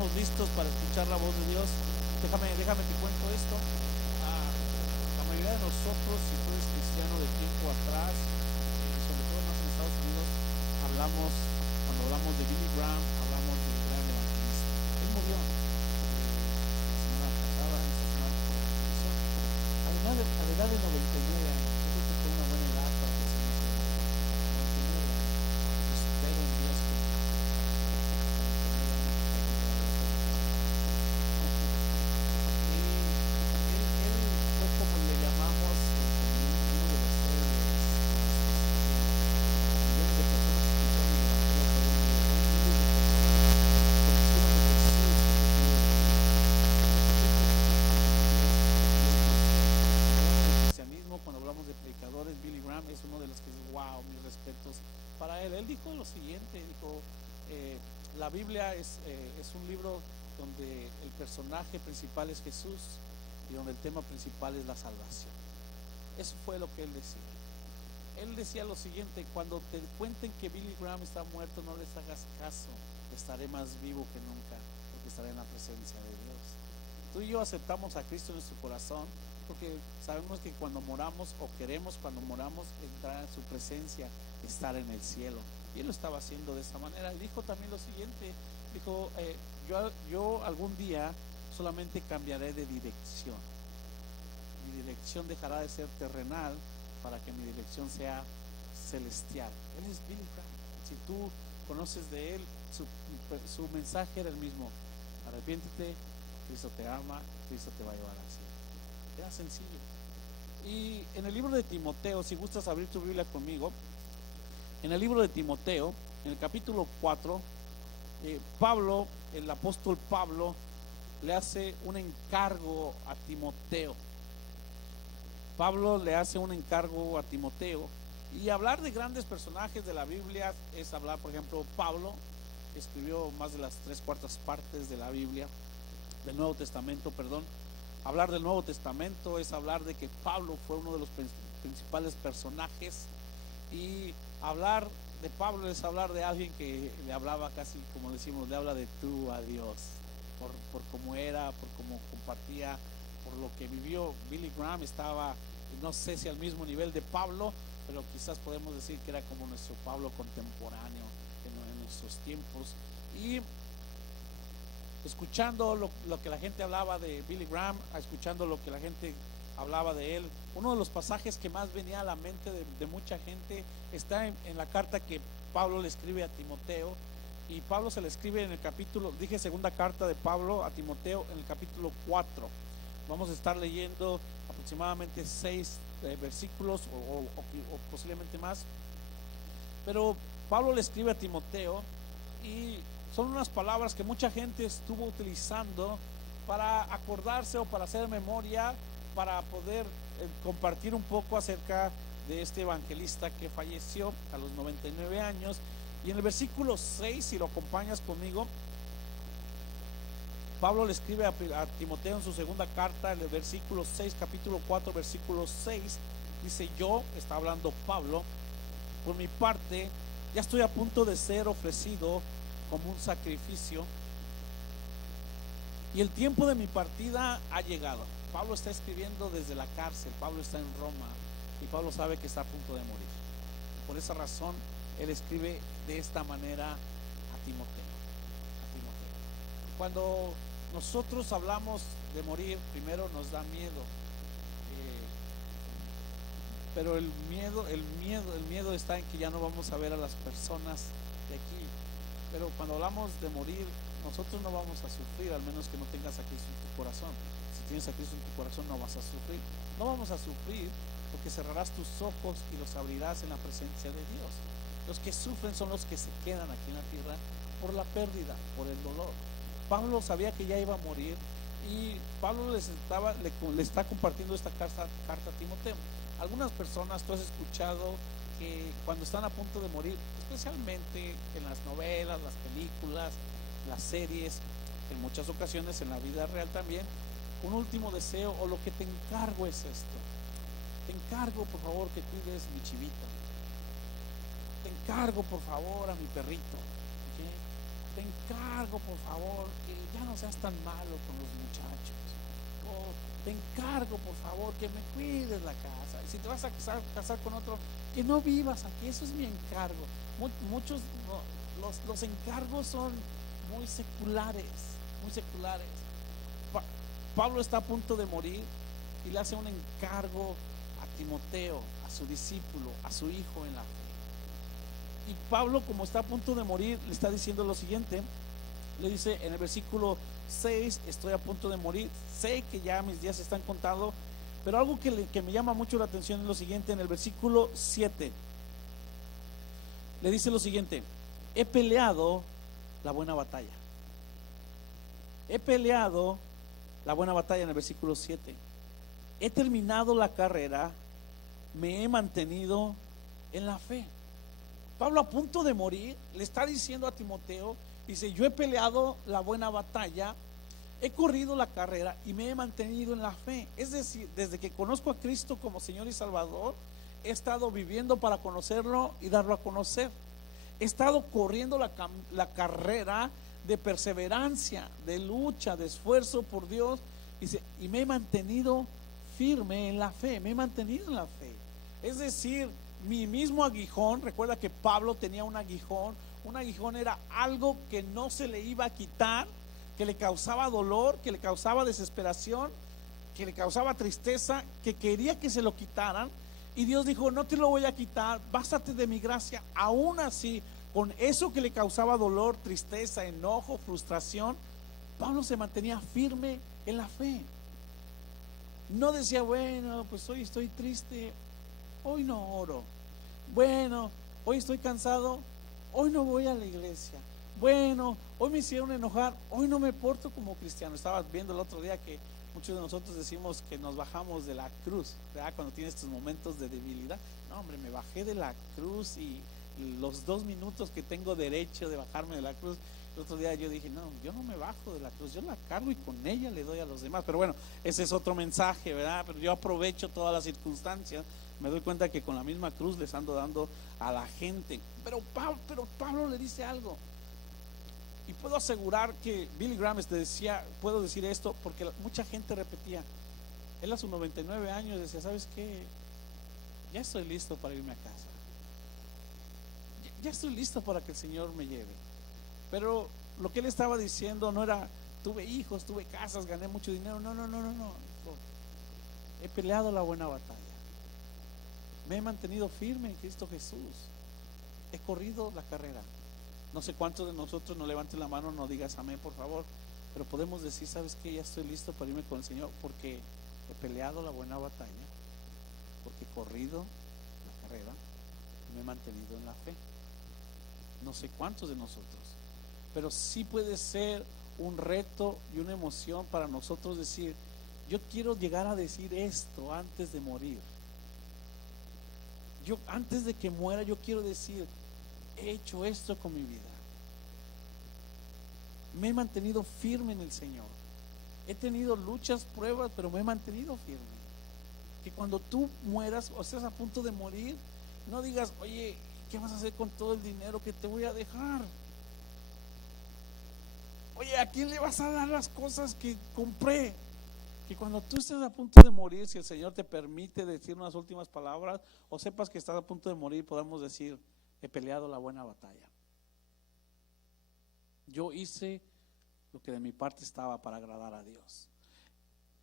Estamos listos para escuchar la voz de Dios. Déjame te cuento esto. La mayoría de nosotros, si tú eres cristiano de tiempo atrás, sobre todo más en Estados Unidos, cuando hablamos de Billy Graham, hablamos del gran evangelista. Él murió la semana pasada, esta semana por la televisión, a la edad de 99 años. Yo creo que fue una buena edad para que se me 99 años. Espero en Dios que es uno de los que wow, mis respetos para él. Él dijo lo siguiente, dijo, la Biblia es un libro donde el personaje principal es Jesús y donde el tema principal es la salvación. Eso fue lo que él decía. Él decía lo siguiente: cuando te cuenten que Billy Graham está muerto, no les hagas caso, estaré más vivo que nunca, porque estaré en la presencia de Dios. Tú y yo aceptamos a Cristo en nuestro corazón porque sabemos que cuando moramos, o queremos cuando moramos, entrar en su presencia, estar en el cielo. Y él lo estaba haciendo de esta manera. Dijo también lo siguiente, dijo, yo algún día solamente cambiaré de dirección. Mi dirección dejará de ser terrenal para que mi dirección sea celestial. Él es Billy Graham. Si tú conoces de él, su mensaje era el mismo: arrepiéntete, Cristo te ama, Cristo te va a llevar al cielo. Era sencillo. Y en el libro de Timoteo, si gustas abrir tu Biblia conmigo, en el libro de Timoteo, en el capítulo 4, Pablo, el apóstol Pablo, le hace un encargo a Timoteo. Pablo le hace un encargo a Timoteo. Y hablar de grandes personajes de la Biblia es hablar, por ejemplo, Pablo escribió más de las 3/4 partes de la Biblia, del Nuevo Testamento, perdón. Hablar del Nuevo Testamento es hablar de que Pablo fue uno de los principales personajes, y hablar de Pablo es hablar de alguien que le hablaba casi, como decimos, le habla de tú a Dios, por cómo era, por cómo compartía, por lo que vivió. Billy Graham estaba, no sé si al mismo nivel de Pablo, pero quizás podemos decir que era como nuestro Pablo contemporáneo en nuestros tiempos. Y escuchando lo que la gente hablaba de Billy Graham, escuchando lo que la gente hablaba de él, uno de los pasajes que más venía a la mente de mucha gente está en la carta que Pablo le escribe a Timoteo. Y Pablo se le escribe en el capítulo, dije segunda carta de Pablo a Timoteo, en el capítulo 4. Vamos a estar leyendo aproximadamente 6 versículos o posiblemente más. Pero Pablo le escribe a Timoteo, y son unas palabras que mucha gente estuvo utilizando para acordarse o para hacer memoria, para poder compartir un poco acerca de este evangelista que falleció a los 99 años. Y en el versículo 6, si lo acompañas conmigo, Pablo le escribe a Timoteo en su segunda carta, en el versículo 6, capítulo 4, versículo 6, dice: yo, está hablando Pablo, por mi parte, ya estoy a punto de ser ofrecido como un sacrificio, y el tiempo de mi partida ha llegado. Pablo está escribiendo desde la cárcel. Pablo está en Roma y Pablo sabe que está a punto de morir. Por esa razón él escribe de esta manera a Timoteo. Cuando nosotros hablamos de morir, primero nos da miedo, pero el miedo está en que ya no vamos a ver a las personas de aquí. Pero cuando hablamos de morir, nosotros no vamos a sufrir, al menos que no tengas a Cristo en tu corazón. Si tienes a Cristo en tu corazón, no vas a sufrir. No vamos a sufrir porque cerrarás tus ojos y los abrirás en la presencia de Dios. Los que sufren son los que se quedan aquí en la tierra por la pérdida, por el dolor. Pablo sabía que ya iba a morir, y Pablo le está compartiendo esta carta a Timoteo. Algunas personas, tú has escuchado que cuando están a punto de morir, especialmente en las novelas, las películas, las series, en muchas ocasiones en la vida real también, un último deseo o lo que te encargo es esto: te encargo por favor que cuides mi chivito, te encargo por favor a mi perrito, ¿okay? Te encargo por favor que seas tan malo con los muchachos. Te encargo, por favor, que me cuides la casa. Y si te vas a casar con otro, que no vivas aquí. Eso es mi encargo. Muchos, los encargos son muy seculares, muy seculares. Pablo está a punto de morir y le hace un encargo a Timoteo, a su discípulo, a su hijo en la fe. Y Pablo, como está a punto de morir, le está diciendo lo siguiente. Le dice en el versículo 6: estoy a punto de morir, sé que ya mis días están contados, pero algo que me llama mucho la atención es lo siguiente. En el versículo 7 le dice lo siguiente: he peleado la buena batalla. He peleado la buena batalla. En el versículo 7: he terminado la carrera, me he mantenido en la fe. Pablo, a punto de morir, le está diciendo a Timoteo, dice: yo he peleado la buena batalla, he corrido la carrera y me he mantenido en la fe. Es decir, desde que conozco a Cristo como Señor y Salvador, he estado viviendo para conocerlo y darlo a conocer. He estado corriendo la carrera de perseverancia, de lucha, de esfuerzo por Dios. Dice, y me he mantenido firme en la fe, me he mantenido en la fe. Es decir, mi mismo aguijón, recuerda que Pablo tenía un aguijón era algo que no se le iba a quitar, que le causaba dolor, que le causaba desesperación, que le causaba tristeza, que quería que se lo quitaran. Y Dios dijo: no te lo voy a quitar, bástate de mi gracia. Aún así, con eso que le causaba dolor, tristeza, enojo, frustración, Pablo se mantenía firme en la fe. No decía: bueno, pues hoy estoy triste, hoy no oro. Bueno, hoy estoy cansado, hoy no voy a la iglesia. Bueno, hoy me hicieron enojar, hoy no me porto como cristiano. Estaba viendo el otro día que muchos de nosotros decimos que nos bajamos de la cruz, ¿verdad? Cuando tienes estos momentos de debilidad. No, hombre, me bajé de la cruz y los 2 minutos que tengo derecho de bajarme de la cruz, el otro día yo dije: no, yo no me bajo de la cruz, yo la cargo y con ella le doy a los demás. Pero bueno, ese es otro mensaje, ¿verdad? Pero yo aprovecho todas las circunstancias. Me doy cuenta que con la misma cruz les ando dando a la gente. Pero Pablo le dice algo. Y puedo asegurar que Billy Graham decía, puedo decir esto porque mucha gente repetía. Él a sus 99 años decía: ¿sabes qué? Ya estoy listo para irme a casa. Ya estoy listo para que el Señor me lleve. Pero lo que él estaba diciendo no era: tuve hijos, tuve casas, gané mucho dinero. No. He peleado la buena batalla. Me he mantenido firme en Cristo Jesús. He corrido la carrera. No sé cuántos de nosotros, no levanten la mano, no digas amén, por favor, pero podemos decir: ¿sabes qué? Ya estoy listo para irme con el Señor, porque he peleado la buena batalla, porque he corrido la carrera y me he mantenido en la fe. No sé cuántos de nosotros, pero sí puede ser un reto y una emoción para nosotros decir: yo quiero llegar a decir esto antes de morir. Yo antes de que muera, yo quiero decir: he hecho esto con mi vida. Me he mantenido firme en el Señor. He tenido luchas, pruebas, pero me he mantenido firme. Que cuando tú mueras o estés a punto de morir, no digas: oye, ¿qué vas a hacer con todo el dinero que te voy a dejar? Oye, ¿a quién le vas a dar las cosas que compré? Que cuando tú estés a punto de morir, si el Señor te permite decir unas últimas palabras, o sepas que estás a punto de morir, podamos decir: he peleado la buena batalla. Yo hice lo que de mi parte estaba para agradar a Dios.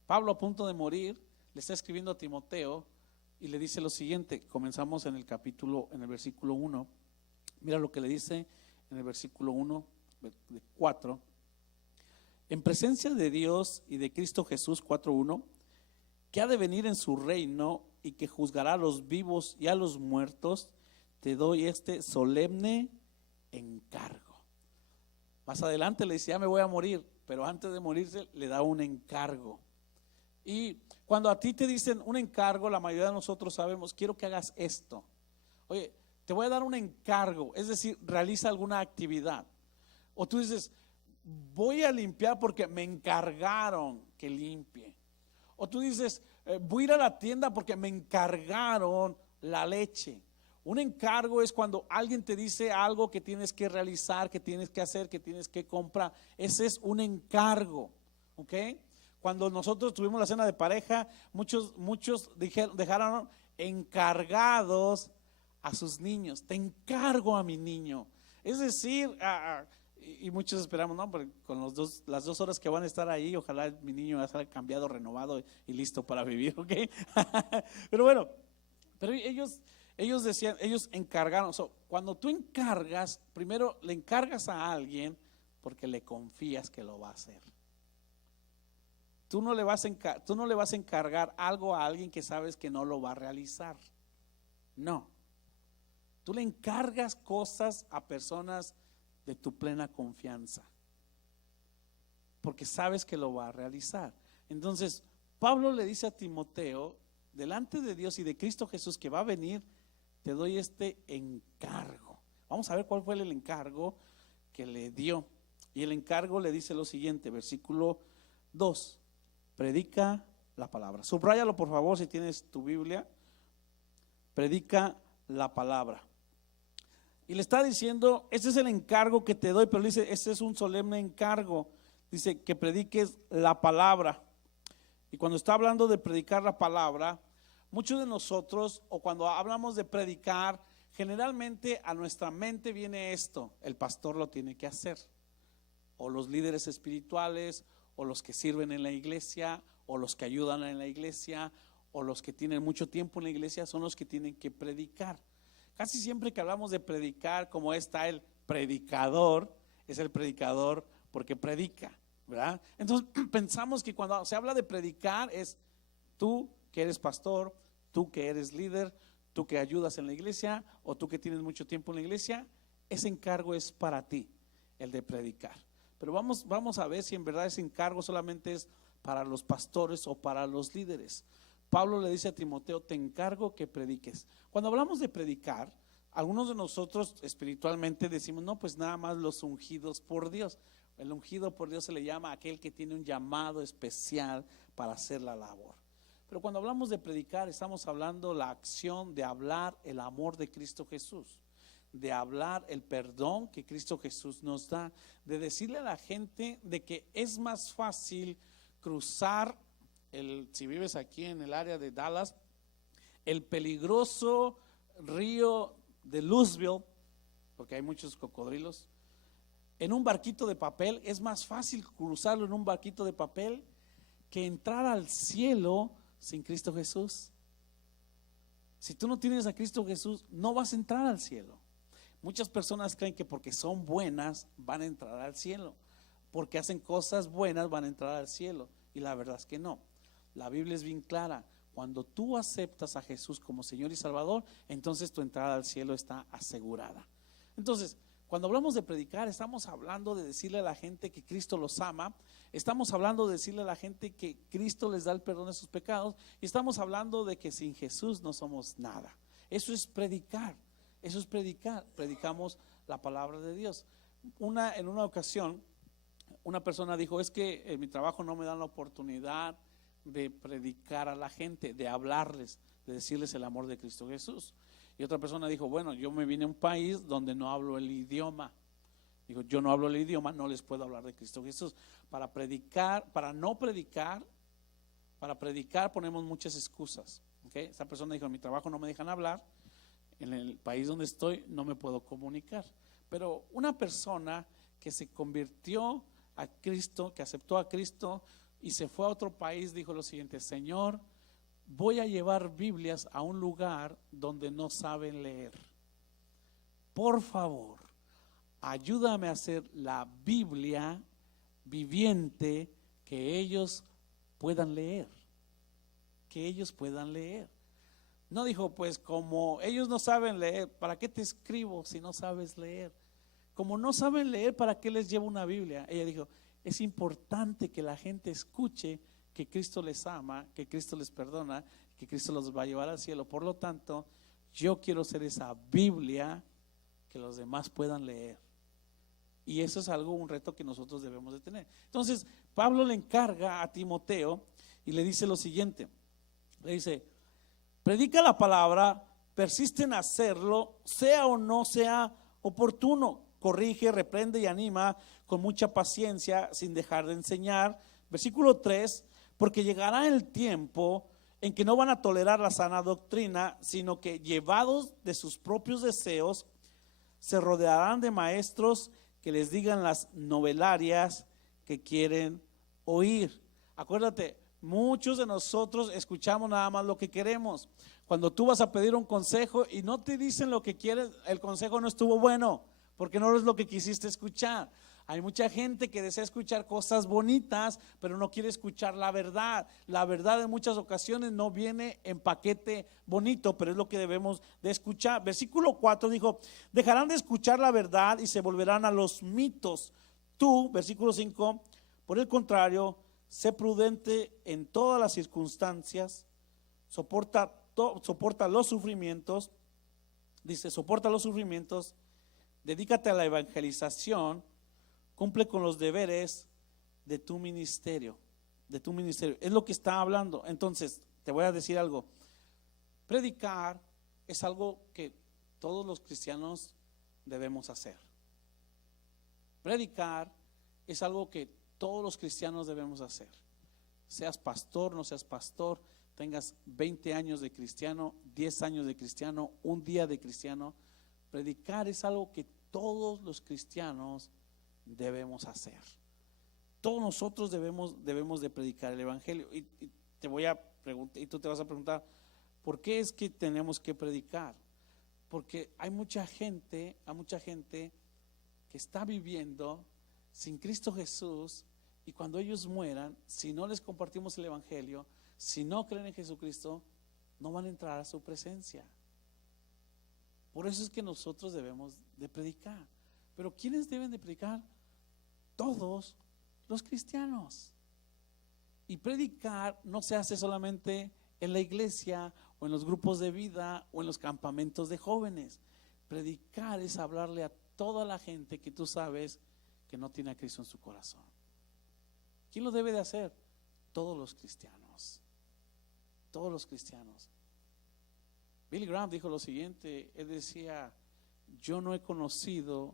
Pablo, a punto de morir, le está escribiendo a Timoteo y le dice lo siguiente. Comenzamos en el versículo 1. Mira lo que le dice en el versículo 1, 4. En presencia de Dios y de Cristo Jesús, 4:1, que ha de venir en su reino y que juzgará a los vivos y a los muertos, te doy este solemne encargo. Más adelante le dice: ya me voy a morir, pero antes de morirse le da un encargo. Y cuando a ti te dicen un encargo, la mayoría de nosotros sabemos: quiero que hagas esto. Oye, te voy a dar un encargo, es decir, realiza alguna actividad. O tú dices: voy a limpiar porque me encargaron que limpie. O tú dices: voy a ir a la tienda porque me encargaron la leche. Un encargo es cuando alguien te dice algo que tienes que realizar, que tienes que hacer, que tienes que comprar. Ese es un encargo, ¿ok? Cuando nosotros tuvimos la cena de pareja, muchos dejaron encargados a sus niños. Te encargo a mi niño. Es decir, y muchos esperamos, ¿no? Porque con las 2 horas que van a estar ahí, ojalá mi niño va a estar cambiado, renovado y listo para vivir, ¿ok? Pero bueno, pero ellos decían, ellos encargaron. Cuando tú encargas, primero le encargas a alguien porque le confías que lo va a hacer. Tú no le vas a encargar algo a alguien que sabes que no lo va a realizar. No. Tú le encargas cosas a personas de tu plena confianza, porque sabes que lo va a realizar. Entonces, Pablo le dice a Timoteo, delante de Dios y de Cristo Jesús que va a venir, te doy este encargo. Vamos a ver cuál fue el encargo que le dio. Y el encargo le dice lo siguiente, versículo 2: predica la palabra. Subráyalo por favor si tienes tu Biblia. Predica la palabra. Y le está diciendo, este es el encargo que te doy, pero le dice, este es un solemne encargo. Dice que prediques la palabra. Y cuando está hablando de predicar la palabra, muchos de nosotros, o cuando hablamos de predicar, generalmente a nuestra mente viene esto: el pastor lo tiene que hacer, o los líderes espirituales, o los que sirven en la iglesia, o los que ayudan en la iglesia, o los que tienen mucho tiempo en la iglesia, son los que tienen que predicar. Casi siempre que hablamos de predicar, como está el predicador, es el predicador porque predica, ¿verdad? Entonces pensamos que cuando se habla de predicar es tú que eres pastor, tú que eres líder, tú que ayudas en la iglesia, o tú que tienes mucho tiempo en la iglesia. Ese encargo es para ti, el de predicar. Pero vamos a ver si en verdad ese encargo solamente es para los pastores o para los líderes. Pablo le dice a Timoteo, te encargo que prediques. Cuando hablamos de predicar, algunos de nosotros espiritualmente decimos, no, pues nada más los ungidos por Dios. El ungido por Dios se le llama a aquel que tiene un llamado especial para hacer la labor. Pero cuando hablamos de predicar, estamos hablando la acción de hablar el amor de Cristo Jesús, de hablar el perdón que Cristo Jesús nos da, de decirle a la gente de que es más fácil cruzar si vives aquí en el área de Dallas, el peligroso río de Louisville, porque hay muchos cocodrilos, en un barquito de papel. Es más fácil cruzarlo en un barquito de papel que entrar al cielo sin Cristo Jesús. Si tú no tienes a Cristo Jesús, no vas a entrar al cielo. Muchas personas creen que porque son buenas van a entrar al cielo, porque hacen cosas buenas van a entrar al cielo, y la verdad es que no. La Biblia es bien clara: cuando tú aceptas a Jesús como Señor y Salvador, entonces tu entrada al cielo está asegurada. Entonces, cuando hablamos de predicar, estamos hablando de decirle a la gente que Cristo los ama, estamos hablando de decirle a la gente que Cristo les da el perdón de sus pecados, y estamos hablando de que sin Jesús no somos nada. Eso es predicar, eso es predicar. Predicamos la palabra de Dios. En una ocasión, una persona dijo, es que en mi trabajo no me dan la oportunidad de predicar a la gente, de hablarles, de decirles el amor de Cristo Jesús. Y otra persona dijo, bueno, yo me vine a un país donde no hablo el idioma. Dijo, yo no hablo el idioma, no les puedo hablar de Cristo Jesús. Para predicar, para predicar ponemos muchas excusas, ¿okay? Esta persona dijo, en mi trabajo no me dejan hablar, en el país donde estoy no me puedo comunicar. Pero una persona que se convirtió a Cristo, que aceptó a Cristo y se fue a otro país, dijo lo siguiente: Señor, voy a llevar Biblias a un lugar donde no saben leer. Por favor, ayúdame a hacer la Biblia viviente que ellos puedan leer. Que ellos puedan leer. No dijo, pues como ellos no saben leer, ¿para qué te escribo si no sabes leer? Como no saben leer, ¿para qué les llevo una Biblia? Ella dijo, es importante que la gente escuche que Cristo les ama, que Cristo les perdona, que Cristo los va a llevar al cielo. Por lo tanto, yo quiero ser esa Biblia que los demás puedan leer. Y eso es un reto que nosotros debemos de tener. Entonces, Pablo le encarga a Timoteo y le dice lo siguiente. Le dice, predica la palabra, persiste en hacerlo, sea o no sea oportuno. Corrige, reprende y anima con mucha paciencia, sin dejar de enseñar. Versículo 3, porque llegará el tiempo en que no van a tolerar la sana doctrina, sino que llevados de sus propios deseos, se rodearán de maestros que les digan las novelarias que quieren oír. Acuérdate, muchos de nosotros escuchamos nada más lo que queremos. Cuando tú vas a pedir un consejo y no te dicen lo que quieres, el consejo no estuvo bueno, porque no es lo que quisiste escuchar. Hay mucha gente que desea escuchar cosas bonitas, pero no quiere escuchar la verdad. La verdad en muchas ocasiones no viene en paquete bonito, pero es lo que debemos de escuchar. Versículo 4 dijo, dejarán de escuchar la verdad y se volverán a los mitos. Tú, versículo 5, por el contrario, sé prudente en todas las circunstancias, soporta los sufrimientos, dice, soporta los sufrimientos, dedícate a la evangelización, cumple con los deberes de tu ministerio, es lo que está hablando. Entonces, te voy a decir algo, predicar es algo que todos los cristianos debemos hacer. Predicar es algo que todos los cristianos debemos hacer. Seas pastor, no seas pastor, tengas 20 años de cristiano, 10 años de cristiano, un día de cristiano, predicar es algo que todos los cristianos debemos hacer. Todos nosotros debemos de predicar el evangelio. Y te voy a preguntar, y tú te vas a preguntar, ¿por qué es que tenemos que predicar? Porque hay mucha gente que está viviendo sin Cristo Jesús, y cuando ellos mueran, si no les compartimos el evangelio, si no creen en Jesucristo, no van a entrar a su presencia. Por eso es que nosotros debemos de predicar. Pero ¿quiénes deben de predicar? Todos los cristianos. Y predicar no se hace solamente en la iglesia o en los grupos de vida o en los campamentos de jóvenes. Predicar es hablarle a toda la gente que tú sabes que no tiene a Cristo en su corazón. ¿Quién lo debe de hacer? Todos los cristianos. Todos los cristianos. Billy Graham dijo lo siguiente, él decía, yo no he conocido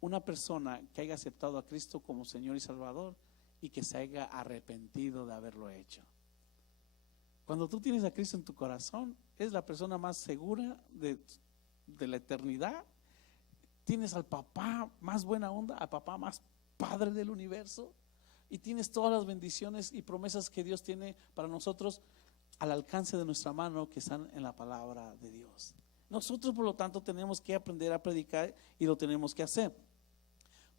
una persona que haya aceptado a Cristo como Señor y Salvador y que se haya arrepentido de haberlo hecho. Cuando tú tienes a Cristo en tu corazón, es la persona más segura de la eternidad. Tienes al papá más buena onda, al papá más padre del universo, y tienes todas las bendiciones y promesas que Dios tiene para nosotros al alcance de nuestra mano, que están en la palabra de Dios. Nosotros, por lo tanto, tenemos que aprender a predicar y lo tenemos que hacer.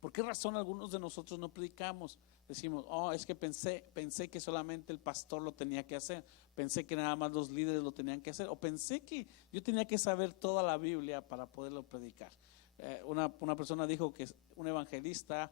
¿Por qué razón algunos de nosotros no predicamos? Decimos, es que pensé que solamente el pastor lo tenía que hacer, pensé que nada más los líderes lo tenían que hacer, o pensé que yo tenía que saber toda la Biblia para poderlo predicar. Una persona dijo que un evangelista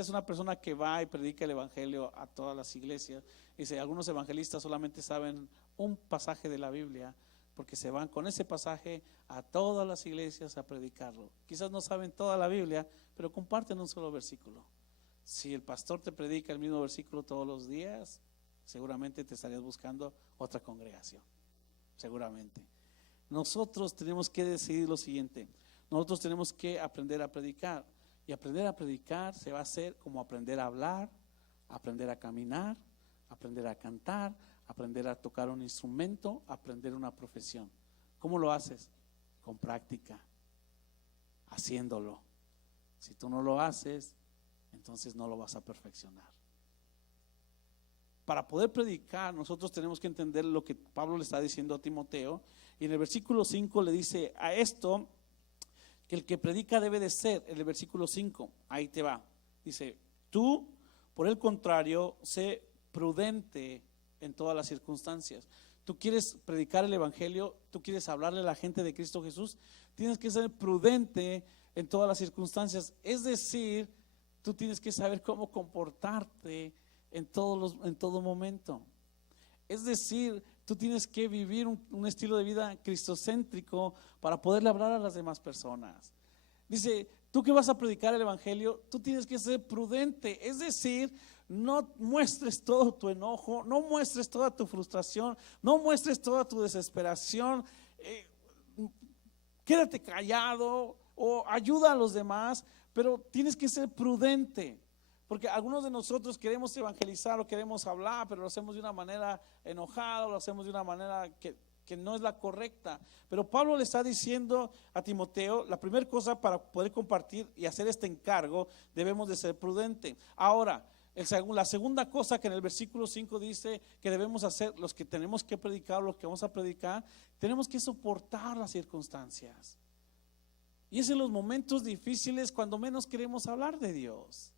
es una persona que va y predica el evangelio a todas las iglesias. Dice, algunos evangelistas solamente saben un pasaje de la Biblia, porque se van con ese pasaje a todas las iglesias a predicarlo. Quizás no saben toda la Biblia, pero comparten un solo versículo. Si el pastor te predica el mismo versículo todos los días, seguramente te estarías buscando otra congregación, seguramente. Nosotros tenemos que decidir lo siguiente, nosotros tenemos que aprender a predicar, y aprender a predicar se va a hacer como aprender a hablar, aprender a caminar, aprender a cantar, aprender a tocar un instrumento, aprender una profesión. ¿Cómo lo haces? Con práctica, haciéndolo. Si tú no lo haces, entonces no lo vas a perfeccionar. Para poder predicar, nosotros tenemos que entender lo que Pablo le está diciendo a Timoteo, y en el versículo 5 le dice a esto, que el que predica debe de ser, en el versículo 5, ahí te va, dice, tú, por el contrario, sé prudente en todas las circunstancias. Tú quieres predicar el evangelio, tú quieres hablarle a la gente de Cristo Jesús, tienes que ser prudente en todas las circunstancias, es decir, tú tienes que saber cómo comportarte en todo momento. Es decir, tú tienes que vivir un estilo de vida cristocéntrico para poderle hablar a las demás personas. Dice, Tú que vas a predicar el evangelio, tú tienes que ser prudente, es decir, no muestres todo tu enojo, no muestres toda tu frustración, no muestres toda tu desesperación. Quédate callado o ayuda a los demás, pero tienes que ser prudente. Porque algunos de nosotros queremos evangelizar o queremos hablar, pero lo hacemos de una manera enojada, lo hacemos de una manera que no es la correcta. Pero Pablo le está diciendo a Timoteo, la primera cosa para poder compartir y hacer este encargo, debemos de ser prudentes. Ahora, la segunda cosa que en el versículo 5 dice que debemos hacer, los que tenemos que predicar, los que vamos a predicar, tenemos que soportar las circunstancias. Y es en los momentos difíciles cuando menos queremos hablar de Dios.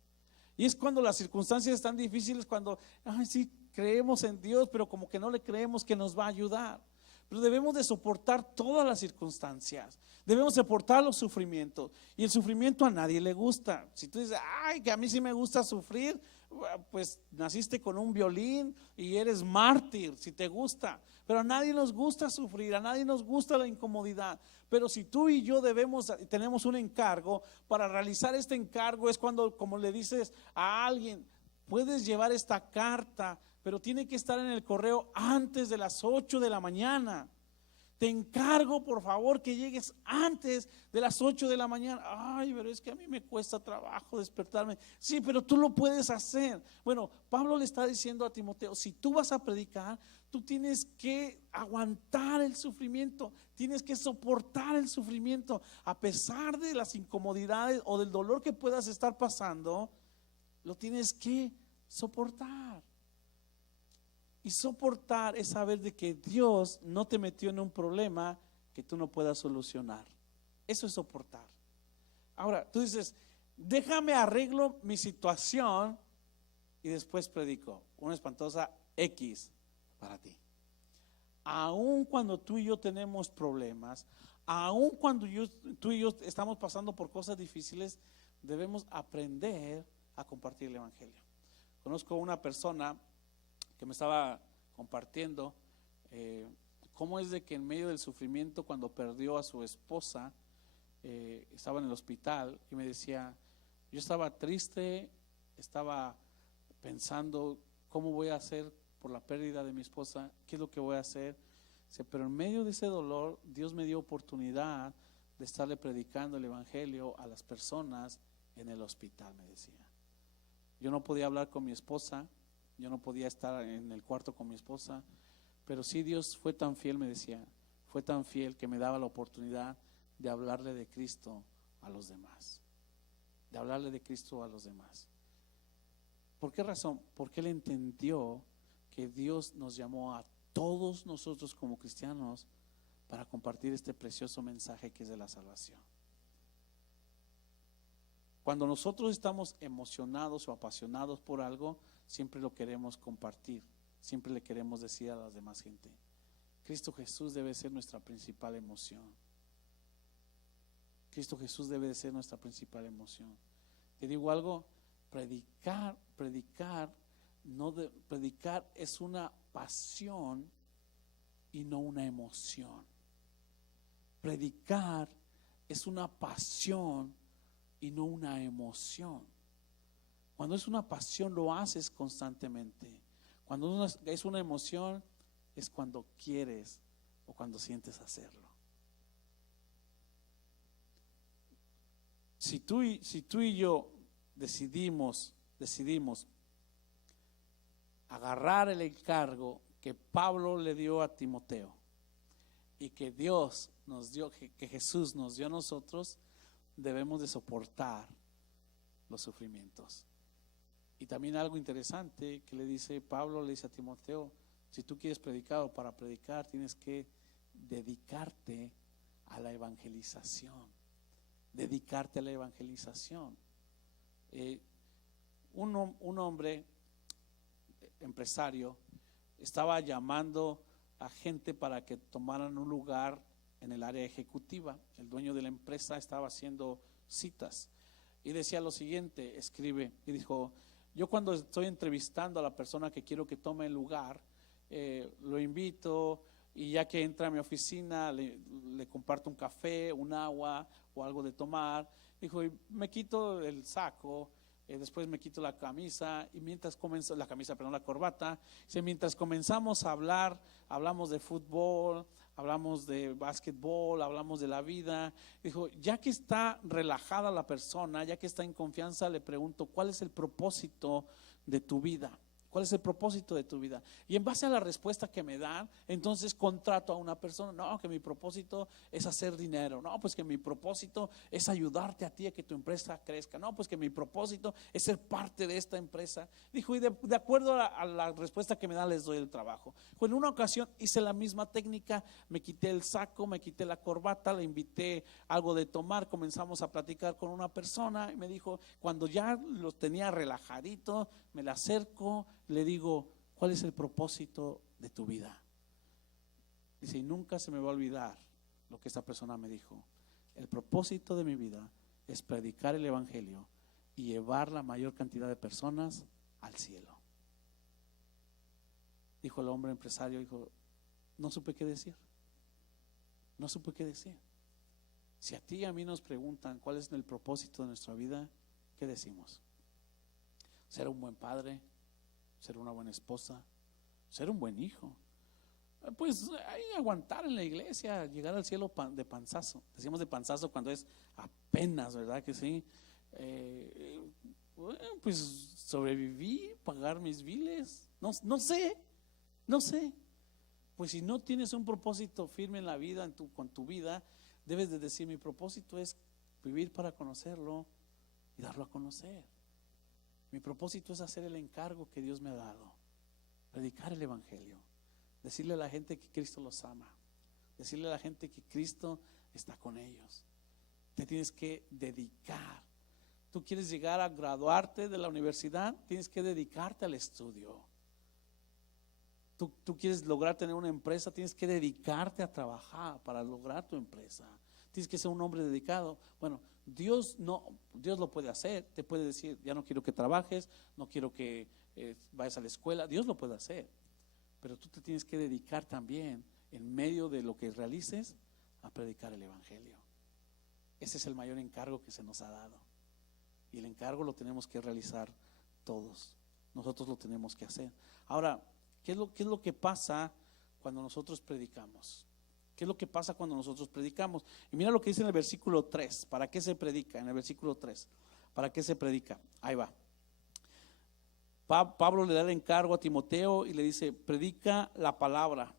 Y es cuando las circunstancias están difíciles, cuando, sí, creemos en Dios, pero como que no le creemos que nos va a ayudar. Pero debemos de soportar todas las circunstancias. Debemos soportar los sufrimientos. Y el sufrimiento a nadie le gusta. Si tú dices, que a mí sí me gusta sufrir, pues naciste con un violín y eres mártir, si te gusta. Pero a nadie nos gusta sufrir, a nadie nos gusta la incomodidad. Pero si tú y yo tenemos un encargo, para realizar este encargo es cuando, como le dices a alguien, puedes llevar esta carta, pero tiene que estar en el correo antes de las 8 de la mañana. Te encargo, por favor, que llegues antes de las 8 de la mañana. Pero es que a mí me cuesta trabajo despertarme. Sí, pero tú lo puedes hacer. Bueno, Pablo le está diciendo a Timoteo, si tú vas a predicar, tú tienes que aguantar el sufrimiento, tienes que soportar el sufrimiento, a pesar de las incomodidades o del dolor que puedas estar pasando, lo tienes que soportar. Y soportar es saber de que Dios no te metió en un problema que tú no puedas solucionar. Eso es soportar. Ahora, tú dices, déjame arreglo mi situación y después predico. Una espantosa X para ti. Aun cuando tú y yo tenemos problemas, aun cuando tú y yo estamos pasando por cosas difíciles, debemos aprender a compartir el evangelio. Conozco una persona que me estaba compartiendo cómo es de que en medio del sufrimiento, cuando perdió a su esposa, estaba en el hospital y me decía, yo estaba triste, estaba pensando cómo voy a hacer por la pérdida de mi esposa, qué es lo que voy a hacer. Pero en medio de ese dolor, Dios me dio oportunidad de estarle predicando el evangelio a las personas en el hospital, me decía. Yo no podía hablar con mi esposa, yo no podía estar en el cuarto con mi esposa, pero sí Dios fue tan fiel, me decía, fue tan fiel que me daba la oportunidad de hablarle de Cristo a los demás, de hablarle de Cristo a los demás. ¿Por qué razón? Porque él entendió que Dios nos llamó a todos nosotros como cristianos para compartir este precioso mensaje que es de la salvación. Cuando nosotros estamos emocionados o apasionados por algo, siempre lo queremos compartir, siempre le queremos decir a la demás gente. Cristo Jesús debe ser nuestra principal emoción. Cristo Jesús debe de ser nuestra principal emoción. Te digo algo, predicar es una pasión y no una emoción. Predicar es una pasión y no una emoción. Cuando es una pasión lo haces constantemente. Cuando es una emoción es cuando quieres o cuando sientes hacerlo. Si tú y yo decidimos agarrar el encargo que Pablo le dio a Timoteo y que Dios nos dio, que Jesús nos dio a nosotros, debemos de soportar los sufrimientos. Y también algo interesante que le dice Pablo, le dice a Timoteo, si tú quieres predicar o para predicar tienes que dedicarte a la evangelización. Dedicarte a la evangelización. Un hombre empresario estaba llamando a gente para que tomaran un lugar en el área ejecutiva. El dueño de la empresa estaba haciendo citas y decía lo siguiente, escribe y dijo, yo cuando estoy entrevistando a la persona que quiero que tome el lugar, lo invito y ya que entra a mi oficina le comparto un café, un agua o algo de tomar Dijo, y me quito el saco, después me quito la camisa, y mientras comenzó la camisa, perdón, la corbata, dice, mientras comenzamos a hablar, hablamos de fútbol, hablamos de básquetbol, hablamos de la vida. Dijo, ya que está relajada la persona, ya que está en confianza, le pregunto, ¿cuál es el propósito de tu vida? ¿Cuál es el propósito de tu vida? Y en base a la respuesta que me dan, entonces contrato a una persona. No, que mi propósito es hacer dinero. No, pues que mi propósito es ayudarte a ti a que tu empresa crezca. No, pues que mi propósito es ser parte de esta empresa. Dijo, y de acuerdo a la respuesta que me dan, les doy el trabajo. En una ocasión hice la misma técnica, me quité el saco, me quité la corbata, le invité algo de tomar, comenzamos a platicar con una persona y me dijo, cuando ya los tenía relajadito, me le acerco, le digo, ¿cuál es el propósito de tu vida? Dice, y nunca se me va a olvidar lo que esta persona me dijo. El propósito de mi vida es predicar el evangelio y llevar la mayor cantidad de personas al cielo. Dijo el hombre empresario, dijo, no supe qué decir. No supe qué decir. Si a ti y a mí nos preguntan cuál es el propósito de nuestra vida, ¿qué decimos? Ser un buen padre, ser una buena esposa, ser un buen hijo. Pues ahí aguantar en la iglesia, llegar al cielo de panzazo. Decimos de panzazo cuando es apenas, ¿verdad que sí? Pues sobreviví, pagar mis biles. No sé. Pues si no tienes un propósito firme en la vida, con tu vida, debes de decir, mi propósito es vivir para conocerlo y darlo a conocer. Mi propósito es hacer el encargo que Dios me ha dado, predicar el evangelio, decirle a la gente que Cristo los ama, decirle a la gente que Cristo está con ellos. Te tienes que dedicar. Tú quieres llegar a graduarte de la universidad, tienes que dedicarte al estudio. Tú quieres lograr tener una empresa, tienes que dedicarte a trabajar para lograr tu empresa. Tienes que ser un hombre dedicado. Bueno, Dios lo puede hacer. Te puede decir, ya no quiero que trabajes, no quiero que vayas a la escuela. Dios lo puede hacer, pero tú te tienes que dedicar también, en medio de lo que realices, a predicar el evangelio. Ese es el mayor encargo que se nos ha dado, y el encargo lo tenemos que realizar todos. Nosotros lo tenemos que hacer. Ahora, ¿qué es lo que pasa cuando nosotros predicamos? ¿Qué es lo que pasa cuando nosotros predicamos? Y mira lo que dice en el versículo 3. ¿Para qué se predica? En el versículo 3. ¿Para qué se predica? Ahí va. Pablo le da el encargo a Timoteo y le dice, predica la palabra.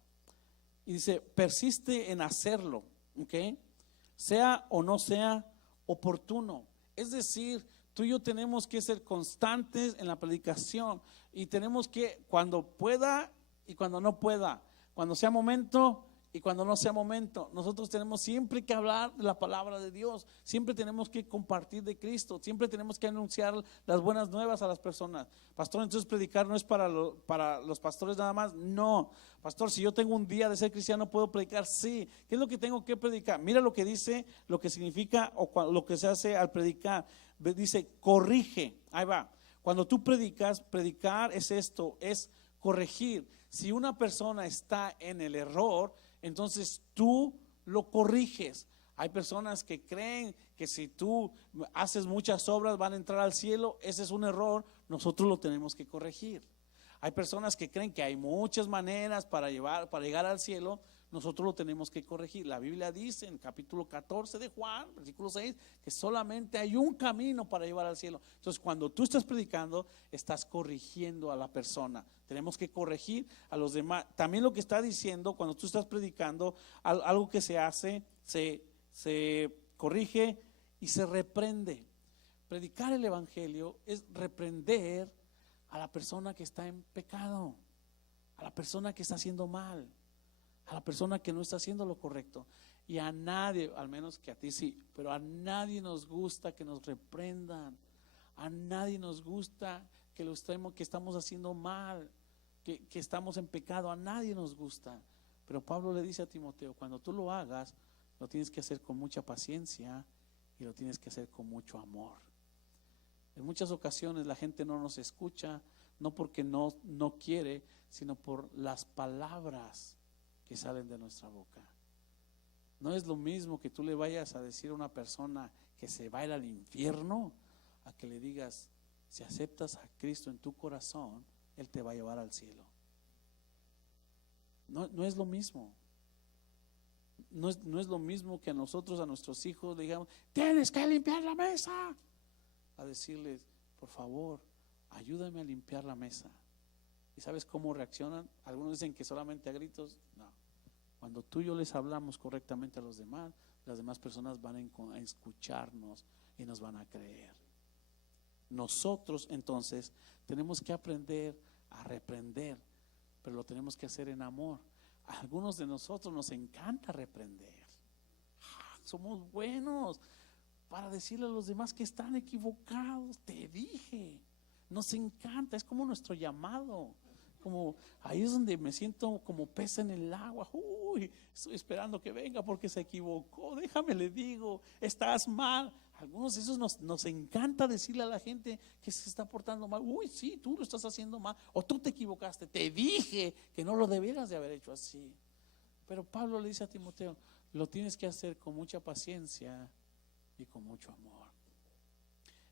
Y dice, persiste en hacerlo, ¿ok? Sea o no sea oportuno. Es decir, tú y yo tenemos que ser constantes en la predicación, y tenemos que, cuando pueda y cuando no pueda, cuando sea momento y cuando no sea momento, nosotros tenemos siempre que hablar de la palabra de Dios, siempre tenemos que compartir de Cristo, siempre tenemos que anunciar las buenas nuevas a las personas. Pastor, entonces predicar no es para los pastores nada más. No, pastor, si yo tengo un día de ser cristiano, ¿puedo predicar? Sí. ¿Qué es lo que tengo que predicar? Mira lo que dice, lo que significa o lo que se hace al predicar. Dice, corrige. Ahí va. Cuando tú predicas, predicar es esto, es corregir. Si una persona está en el error, entonces tú lo corriges. Hay personas que creen que si tú haces muchas obras van a entrar al cielo. Ese es un error, nosotros lo tenemos que corregir. Hay personas que creen que hay muchas maneras para llegar al cielo. Nosotros lo tenemos que corregir. La Biblia dice en capítulo 14 de Juan, versículo 6, que solamente hay un camino para llevar al cielo. Entonces, cuando tú estás predicando, estás corrigiendo a la persona. Tenemos que corregir a los demás. También lo que está diciendo, cuando tú estás predicando, algo que se hace, se corrige y se reprende. Predicar el evangelio es reprender a la persona que está en pecado, a la persona que está haciendo mal, a la persona que no está haciendo lo correcto. Y a nadie, al menos que a ti sí, pero a nadie nos gusta que nos reprendan. A nadie nos gusta que estamos haciendo mal, que estamos en pecado. A nadie nos gusta. Pero Pablo le dice a Timoteo, cuando tú lo hagas, lo tienes que hacer con mucha paciencia y lo tienes que hacer con mucho amor. En muchas ocasiones la gente no nos escucha, no porque no quiere, sino por las palabras que salen de nuestra boca. No es lo mismo que tú le vayas a decir a una persona que se va a ir al infierno, a que le digas, si aceptas a Cristo en tu corazón, Él te va a llevar al cielo. No es lo mismo. No es lo mismo que a nosotros, a nuestros hijos, le digamos, tienes que limpiar la mesa, a decirles, por favor, ayúdame a limpiar la mesa. ¿Y sabes cómo reaccionan? Algunos dicen que solamente a gritos. No. Cuando tú y yo les hablamos correctamente a los demás, las demás personas van a escucharnos y nos van a creer. Nosotros entonces tenemos que aprender a reprender, pero lo tenemos que hacer en amor. A algunos de nosotros nos encanta reprender. Somos buenos para decirle a los demás que están equivocados. Te dije, nos encanta, es como nuestro llamado. Como ahí es donde me siento como pez en el agua. Uy, estoy esperando que venga porque se equivocó. Déjame le digo, estás mal. Algunos de esos nos encanta decirle a la gente que se está portando mal. Uy, sí, tú lo estás haciendo mal, o tú te equivocaste. Te dije que no lo debieras de haber hecho así. Pero Pablo le dice a Timoteo, lo tienes que hacer con mucha paciencia y con mucho amor.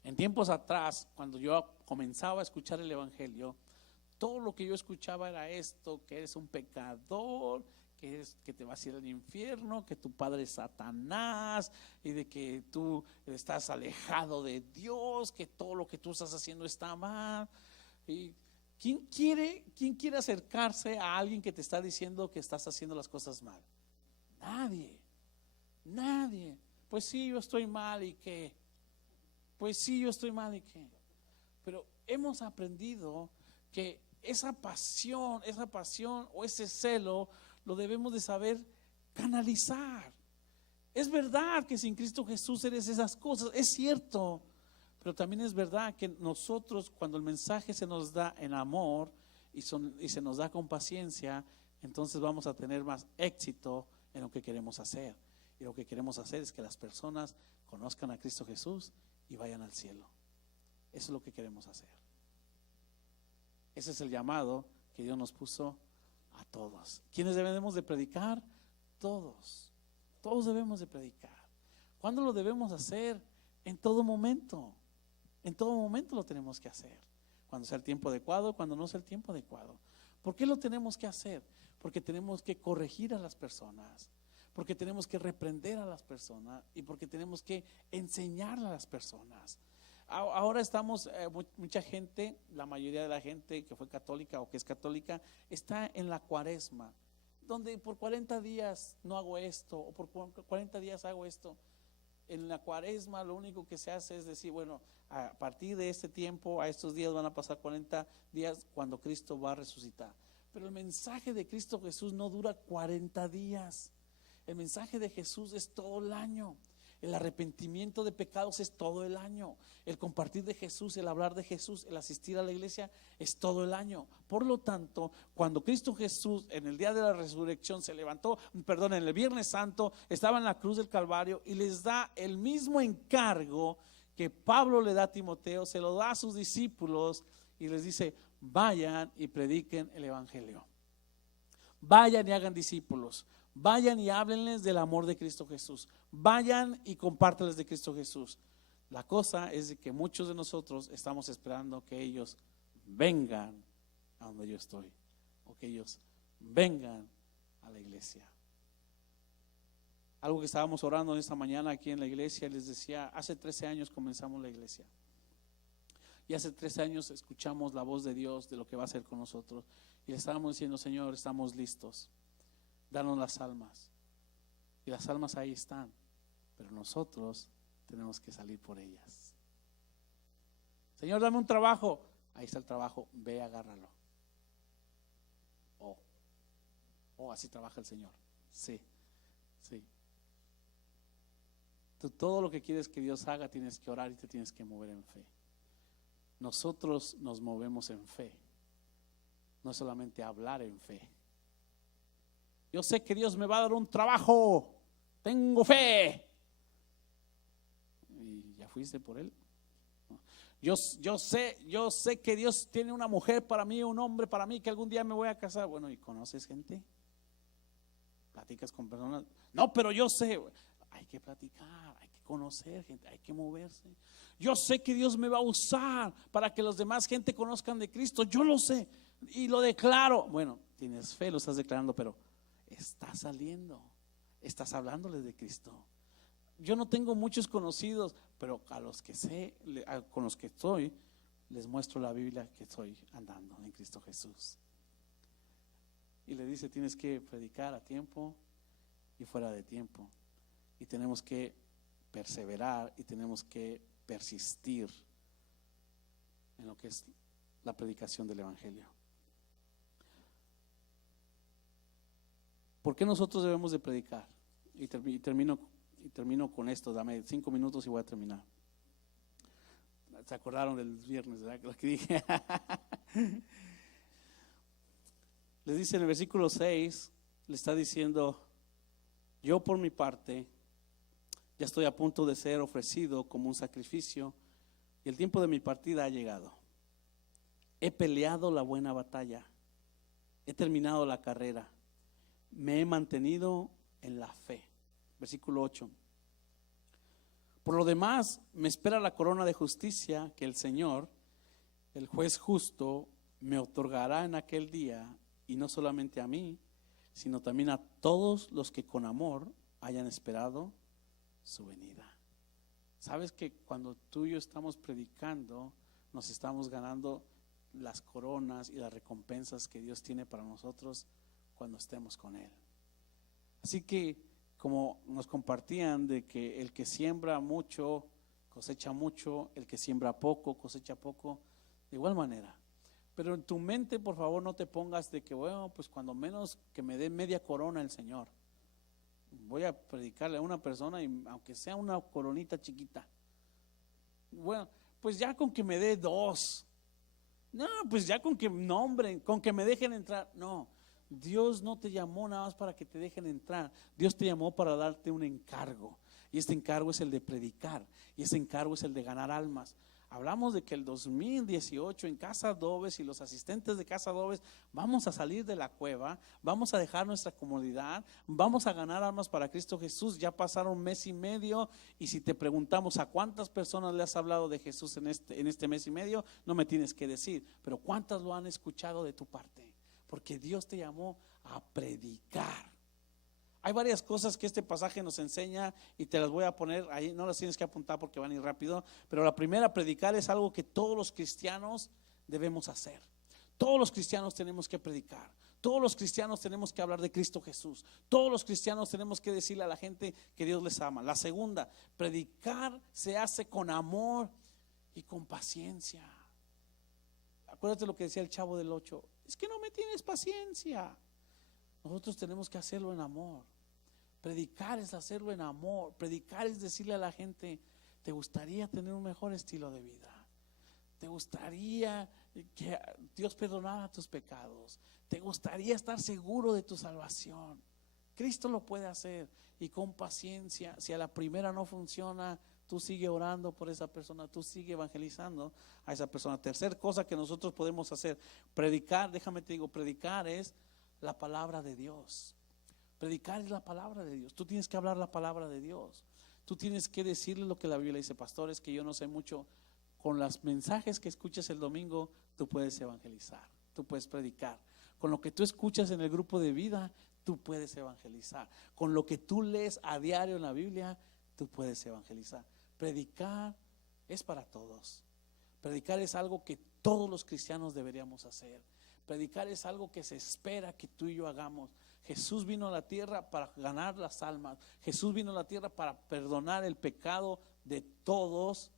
En tiempos atrás, cuando yo comenzaba a escuchar el evangelio, todo lo que yo escuchaba era esto: que eres un pecador, que te vas a ir al infierno, que tu padre es Satanás, y de que tú estás alejado de Dios, que todo lo que tú estás haciendo está mal. Y ¿quién quiere acercarse a alguien que te está diciendo que estás haciendo las cosas mal? Nadie. Pues sí, yo estoy mal, ¿y qué? Pues sí, yo estoy mal, ¿y qué? Pero hemos aprendido que esa pasión o ese celo lo debemos de saber canalizar. Es verdad que sin Cristo Jesús eres esas cosas, es cierto, pero también es verdad que nosotros, cuando el mensaje se nos da en amor y se nos da con paciencia, entonces vamos a tener más éxito en lo que queremos hacer. Y lo que queremos hacer es que las personas conozcan a Cristo Jesús y vayan al cielo. Eso es lo que queremos hacer. Ese es el llamado que Dios nos puso a todos. ¿Quiénes debemos de predicar? Todos debemos de predicar. ¿Cuándo lo debemos hacer? En todo momento. En todo momento lo tenemos que hacer. Cuando sea el tiempo adecuado, cuando no sea el tiempo adecuado. ¿Por qué lo tenemos que hacer? Porque tenemos que corregir a las personas, porque tenemos que reprender a las personas y porque tenemos que enseñar a las personas. Ahora estamos, mucha gente, la mayoría de la gente que fue católica o que es católica, está en la cuaresma, donde por 40 días no hago esto, o por 40 días hago esto. En la cuaresma lo único que se hace es decir, bueno, a partir de este tiempo, a estos días van a pasar 40 días cuando Cristo va a resucitar. Pero el mensaje de Cristo Jesús no dura 40 días. El mensaje de Jesús es todo el año. El arrepentimiento de pecados es todo el año. El compartir de Jesús, el hablar de Jesús, el asistir a la iglesia es todo el año. Por lo tanto, cuando Cristo Jesús en el día de la resurrección se levantó, en el Viernes Santo, estaba en la cruz del Calvario y les da el mismo encargo que Pablo le da a Timoteo, se lo da a sus discípulos y les dice: vayan y prediquen el evangelio. Vayan y hagan discípulos. Vayan y háblenles del amor de Cristo Jesús. Vayan y compártanles de Cristo Jesús. La cosa es de que muchos de nosotros estamos esperando que ellos vengan a donde yo estoy, o que ellos vengan a la iglesia. Algo que estábamos orando en esta mañana aquí en la iglesia, les decía, hace 13 años comenzamos la iglesia. Y hace 13 años escuchamos la voz de Dios de lo que va a hacer con nosotros. Y le estábamos diciendo: Señor, estamos listos. Danos las almas. Y las almas ahí están, pero nosotros tenemos que salir por ellas. Señor, dame un trabajo. Ahí está el trabajo, ve, agárralo. Así trabaja el Señor. Sí. Tú, todo lo que quieres que Dios haga, tienes que orar y te tienes que mover en fe. Nosotros nos movemos en fe, no solamente hablar en fe. Yo sé que Dios me va a dar un trabajo, tengo fe. ¿Y ya fuiste por él? Yo sé que Dios tiene una mujer para mí, un hombre para mí, que algún día me voy a casar. Bueno, ¿y conoces gente? ¿Platicas con personas? No, pero yo sé. hay que platicar, hay que conocer gente, hay que moverse. Yo sé que Dios me va a usar para que los demás gente conozcan de Cristo, yo lo sé y lo declaro. Bueno, tienes fe, lo estás declarando, pero estás saliendo, estás hablándoles de Cristo. Yo no tengo muchos conocidos, pero a los que sé, con los que estoy, les muestro la Biblia que estoy andando en Cristo Jesús. Y le dice, tienes que predicar a tiempo y fuera de tiempo. Y tenemos que perseverar y tenemos que persistir en lo que es la predicación del Evangelio. ¿Por qué nosotros debemos de predicar? Y termino con esto, dame 5 minutos y voy a terminar. ¿Se acordaron del viernes, verdad? Lo que dije. Les dice en el versículo 6, le está diciendo, yo por mi parte ya estoy a punto de ser ofrecido como un sacrificio y el tiempo de mi partida ha llegado. He peleado la buena batalla, he terminado la carrera, me he mantenido en la fe. Versículo 8. Por lo demás, me espera la corona de justicia que el Señor, el juez justo, me otorgará en aquel día, y no solamente a mí, sino también a todos los que con amor hayan esperado su venida. Sabes que cuando tú y yo estamos predicando, nos estamos ganando las coronas y las recompensas que Dios tiene para nosotros cuando estemos con Él. Así que, como nos compartían de que el que siembra mucho cosecha mucho, el que siembra poco cosecha poco, de igual manera. Pero en tu mente, por favor, no te pongas de que, bueno, pues cuando menos que me dé media corona el Señor. Voy a predicarle a una persona y aunque sea una coronita chiquita. Bueno, pues ya con que me dé 2. No, pues ya con que nombren, con que me dejen entrar. No, Dios no te llamó nada más para que te dejen entrar. Dios te llamó para darte un encargo. Y este encargo es el de predicar. Y ese encargo es el de ganar almas. Hablamos de que el 2018 en Casa Adobes y los asistentes de Casa Adobes vamos a salir de la cueva, vamos a dejar nuestra comodidad, vamos a ganar almas para Cristo Jesús. Ya pasaron 1 mes y medio y si te preguntamos a cuántas personas le has hablado de Jesús en este mes y medio, no me tienes que decir, pero cuántas lo han escuchado de tu parte, porque Dios te llamó a predicar. Hay varias cosas que este pasaje nos enseña y te las voy a poner ahí, no las tienes que apuntar porque van a ir rápido, pero la primera, predicar es algo que todos los cristianos debemos hacer. Todos los cristianos tenemos que predicar, todos los cristianos tenemos que hablar de Cristo Jesús, todos los cristianos tenemos que decirle a la gente que Dios les ama. La segunda, predicar se hace con amor y con paciencia. Acuérdate lo que decía el chavo del 8, es que no me tienes paciencia. Nosotros tenemos que hacerlo en amor. Predicar es hacerlo en amor. Predicar es decirle a la gente, ¿te gustaría tener un mejor estilo de vida? ¿Te gustaría que Dios perdonara tus pecados? ¿Te gustaría estar seguro de tu salvación? Cristo lo puede hacer y con paciencia. Si a la primera no funciona, tú sigue orando por esa persona, tú sigue evangelizando a esa persona. Tercer cosa que nosotros podemos hacer, predicar, déjame te digo, predicar es la palabra de Dios. Predicar es la palabra de Dios. Tú tienes que hablar la palabra de Dios. Tú tienes que decirle lo que la Biblia dice. Pastores, que yo no sé mucho. Con los mensajes que escuchas el domingo, tú puedes evangelizar, tú puedes predicar. Con lo que tú escuchas en el grupo de vida, tú puedes evangelizar. Con lo que tú lees a diario en la Biblia, tú puedes evangelizar. Predicar es para todos. Predicar es algo que todos los cristianos deberíamos hacer. Predicar es algo que se espera que tú y yo hagamos. Jesús vino a la tierra para ganar las almas. Jesús vino a la tierra para perdonar el pecado de todos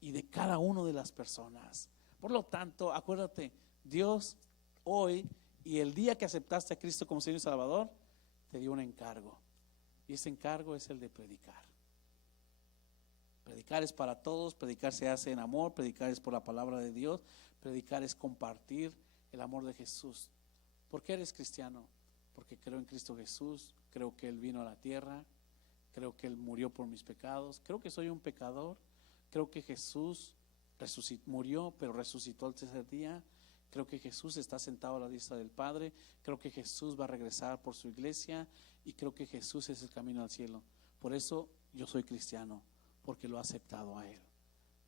y de cada uno de las personas. Por lo tanto, acuérdate, Dios hoy y el día que aceptaste a Cristo como Señor y Salvador, te dio un encargo. Y ese encargo es el de predicar. Predicar es para todos, predicar se hace en amor, predicar es por la palabra de Dios, predicar es compartir el amor de Jesús. ¿Por qué eres cristiano? Porque creo en Cristo Jesús, creo que Él vino a la tierra, creo que Él murió por mis pecados, creo que soy un pecador, creo que Jesús murió pero resucitó al tercer día, creo que Jesús está sentado a la diestra del Padre, creo que Jesús va a regresar por su iglesia y creo que Jesús es el camino al cielo. Por eso yo soy cristiano, porque lo he aceptado a Él.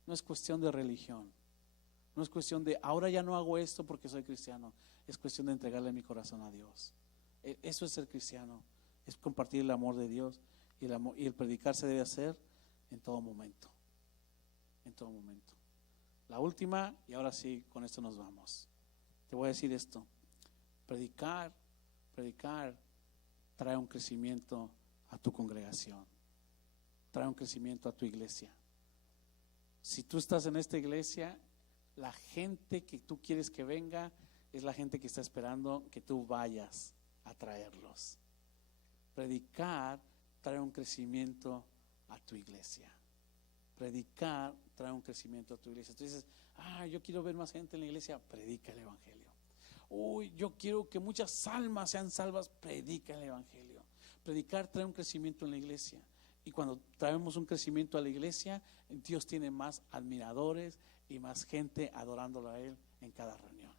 No es cuestión de religión, no es cuestión de ahora ya no hago esto porque soy cristiano. Es cuestión de entregarle mi corazón a Dios. Eso es ser cristiano, es compartir el amor de Dios, y el predicar se debe hacer en todo momento, en todo momento. La última, y ahora sí, con esto nos vamos. Te voy a decir esto: predicar trae un crecimiento a tu congregación, trae un crecimiento a tu iglesia. Si tú estás en esta iglesia, la gente que tú quieres que venga es la gente que está esperando que tú vayas a traerlos. Predicar trae un crecimiento a tu iglesia. Predicar trae un crecimiento a tu iglesia. Tú dices, yo quiero ver más gente en la iglesia. Predica el evangelio. Yo quiero que muchas almas sean salvas. Predica el evangelio. Predicar trae un crecimiento en la iglesia. Y cuando traemos un crecimiento a la iglesia, Dios tiene más admiradores y más gente adorándolo a Él en cada reunión.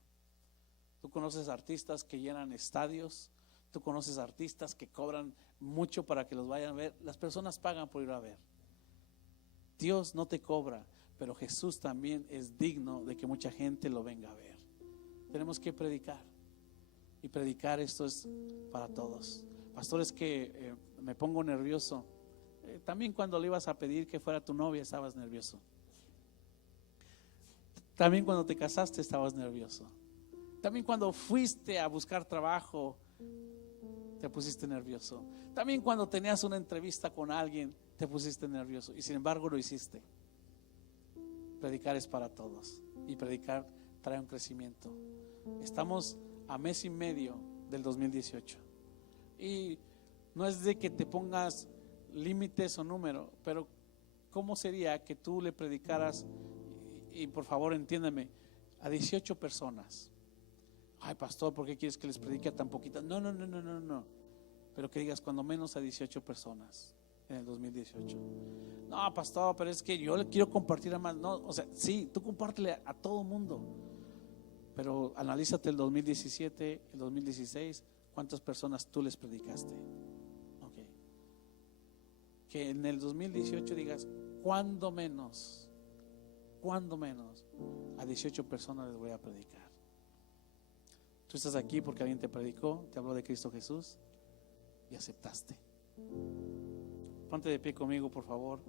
Tú conoces artistas que llenan estadios. Tú conoces artistas que cobran mucho para que los vayan a ver. Las personas pagan por ir a ver. Dios no te cobra, pero Jesús también es digno de que mucha gente lo venga a ver. Tenemos que predicar. Y predicar, esto es para todos. Pastores, que me pongo nervioso. También cuando le ibas a pedir que fuera tu novia estabas nervioso. También cuando te casaste estabas nervioso. También cuando fuiste a buscar trabajo te pusiste nervioso. También cuando tenías una entrevista con alguien te pusiste nervioso, y sin embargo lo hiciste. Predicar es para todos, y predicar trae un crecimiento. Estamos a mes y medio del 2018, y no es de que te pongas límites o número, pero ¿cómo sería que tú le predicaras, y por favor entiéndeme, a 18 personas? Ay, pastor, ¿por qué quieres que les predique a tan poquitas? No. Pero que digas cuando menos a 18 personas en el 2018. No, pastor, pero es que yo le quiero compartir a más. No, o sea, sí, tú compártele a todo mundo. Pero analízate el 2017, el 2016, ¿cuántas personas tú les predicaste? Okay. Que en el 2018 digas, ¿cuándo menos a 18 personas les voy a predicar? Tú estás aquí porque alguien te predicó, te habló de Cristo Jesús y aceptaste. Ponte de pie conmigo, por favor.